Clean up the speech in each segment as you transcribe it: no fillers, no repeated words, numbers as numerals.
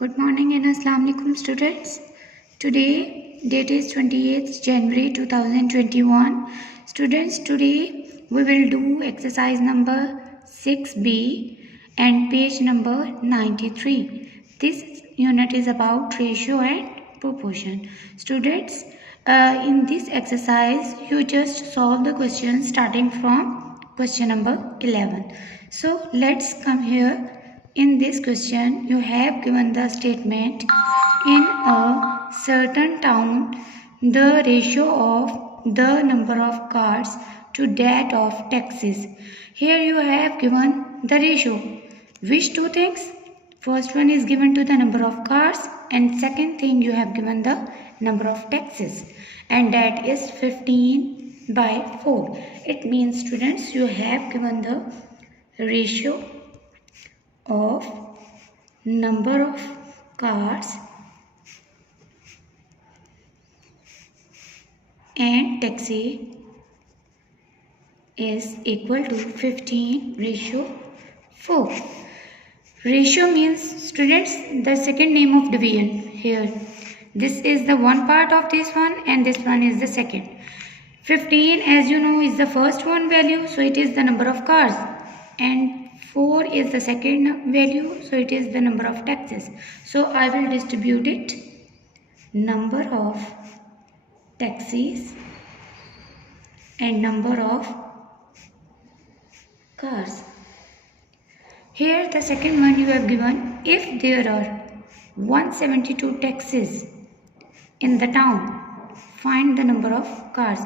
Good morning and Assalamu alaikum students. Today date is 28th January 2021. Students, today we will do exercise number 6B and page number 93. This unit is about ratio and proportion. Students, in this exercise you just solve the question starting from question number 11. So let's come here. In this question, you have given the statement, in a certain town, the ratio of the number of cars to that of taxis. Here you have given the ratio. Which two things? First one is given to the number of cars, and second thing you have given the number of taxis, and that is 15 by 4. It means, students, you have given the ratio of number of cars and taxi is equal to 15:4. Ratio means, students, the second name of division. Here this is the one part of this one and this one is the second. 15, as you know, is the first one value, so it is the number of cars, and 4 is the second value, so it is the number of taxis. So I will distribute it, number of taxis and number of cars. Here the second one you have given, if there are 172 taxis in the town, find the number of cars.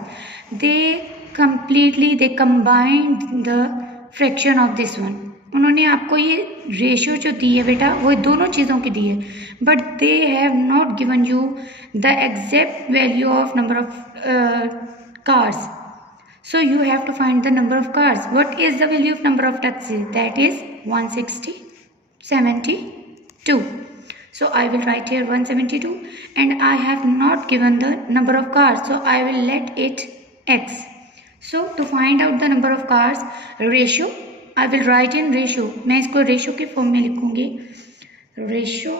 They combined the fraction of this one. उन्होंने आपको ये ratio जो दी है बेटा, वो दोनों चीज़ों की दी है, but they have not given you the exact value of number of cars. So you have to find the number of cars. What is the value of number of taxis? That is 172. So I will write here 172, and I have not given the number of cars, so I will let it x. So to find out the number of cars, ratio, I will write in ratio. मैं इसको ratio के form में लिखूंगी. Ratio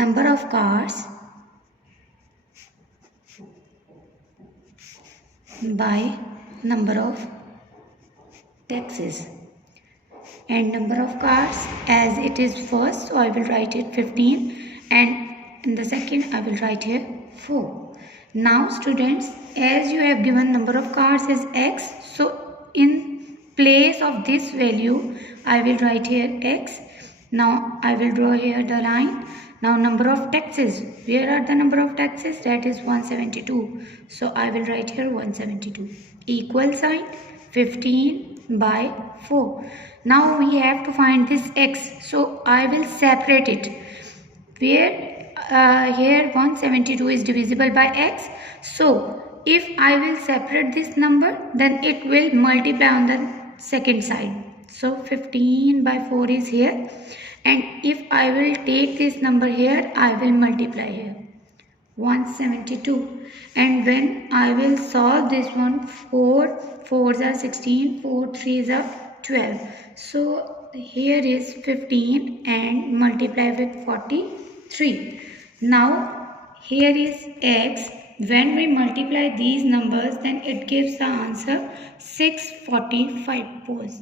number of cars by number of taxis, and number of cars, as it is first, so I will write it 15, and in the second I will write here 4. Now students, as you have given number of cars is x, so in place of this value I will write here x. Now I will draw here the line. Now number of taxis, where are the number of taxis? That is 172, so I will write here 172 equal sign 15/4. Now we have to find this x, so I will separate it. Where here 172 is divisible by x, so if I will separate this number, then it will multiply on the second side. So 15/4 is here, and if I will take this number here, I will multiply here 172, and when I will solve this one, 4 4s are 16, 4 3s are 12. So here is 15 and multiply with 43. Now here is x. When we multiply these numbers, then it gives the answer 645 poles.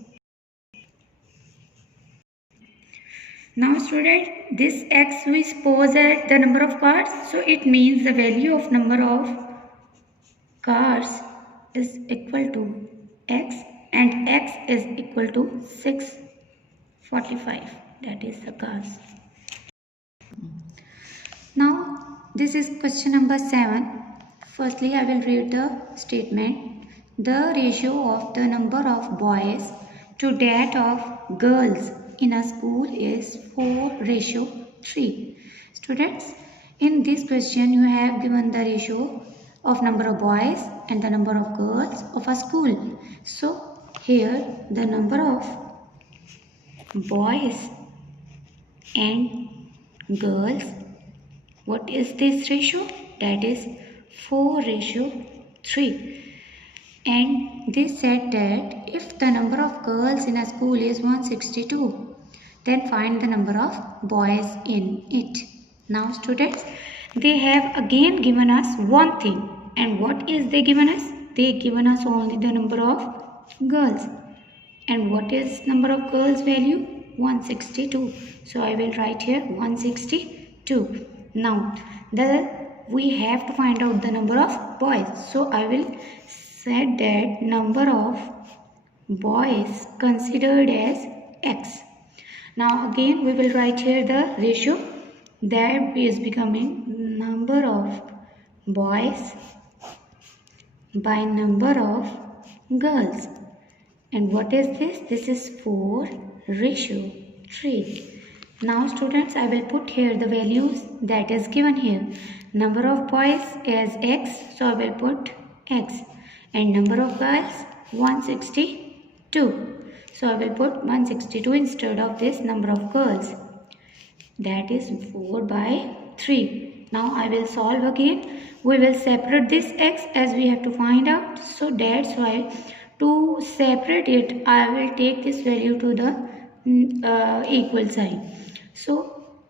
Now student, this x we suppose as the number of cars, so it means the value of number of cars is equal to x, and x is equal to 645. That is the cars. Now this is question number 7. Firstly, I will read the statement. The ratio of the number of boys to that of girls in a school is 4:3. Students, in this question you have given the ratio of number of boys and the number of girls of a school. So here the number of boys and girls, what is this ratio? That is 4:3. And they said that if the number of girls in a school is 162, Then find the number of boys in it. Now students, they have again given us one thing. And what is they given us? They given us only the number of girls. And what is number of girls value? 162. So I will write here 162. Now we have to find out the number of boys. So I will set that number of boys considered as X. Now again we will write here the ratio. That is becoming number of boys by number of girls. And what is this? This is 4:3. Now students, I will put here the values that is given here. Number of boys as X, so I will put X. And number of girls 162. So I will put 162 instead of this number of girls. That is 4/3. Now I will solve again. We will separate this X as we have to find out. So that's why to separate it, I will take this value to the equal sign. So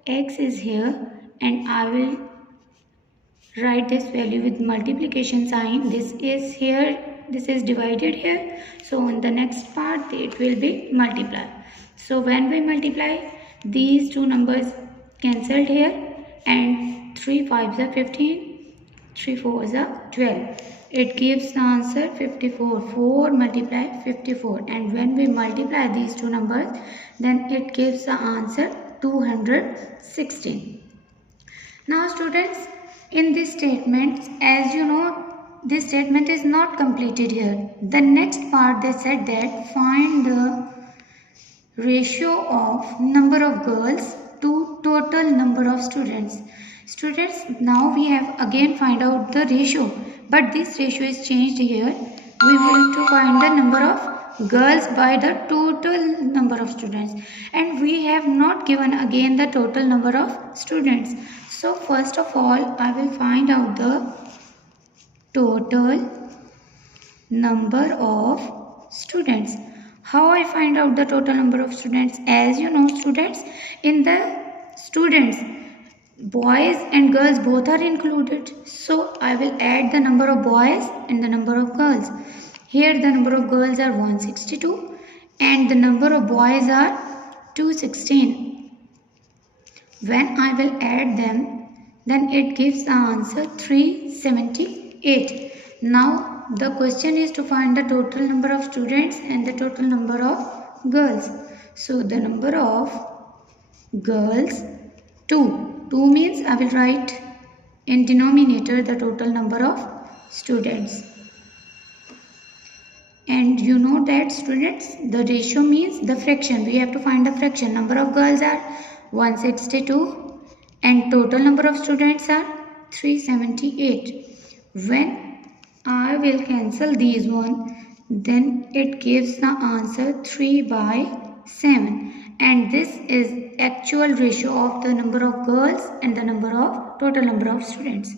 X is here and I will write this value with multiplication sign. This is here, this is divided here. So in the next part it will be multiplied. So when we multiply, these two numbers cancelled here and 3 5s are 15, 3 4s are 12. It gives the answer 54. 4 multiply 54. And when we multiply these two numbers, then it gives the answer 216. Now students, in this statement, as you know, this statement is not completed here. The next part they said that find the ratio of number of girls to total number of students. Students, now we have again find out the ratio, but this ratio is changed here. We will to find the number of girls by the total number of students, and we have not given again the total number of students. So first of all, I will find out the total number of students. How I find out the total number of students? As you know students, in the students, boys and girls both are included. So I will add the number of boys and the number of girls. Here the number of girls are 162 and the number of boys are 216. When I will add them, then it gives the answer 378. Now the question is to find the total number of students and the total number of girls. So the number of girls 2. 2 means I will write in denominator the total number of students. And you know that students, the ratio means the fraction. We have to find the fraction. Number of girls are 162 and total number of students are 378. When I will cancel these one, then it gives the answer 3/7. And this is actual ratio of the number of girls and the total number of students.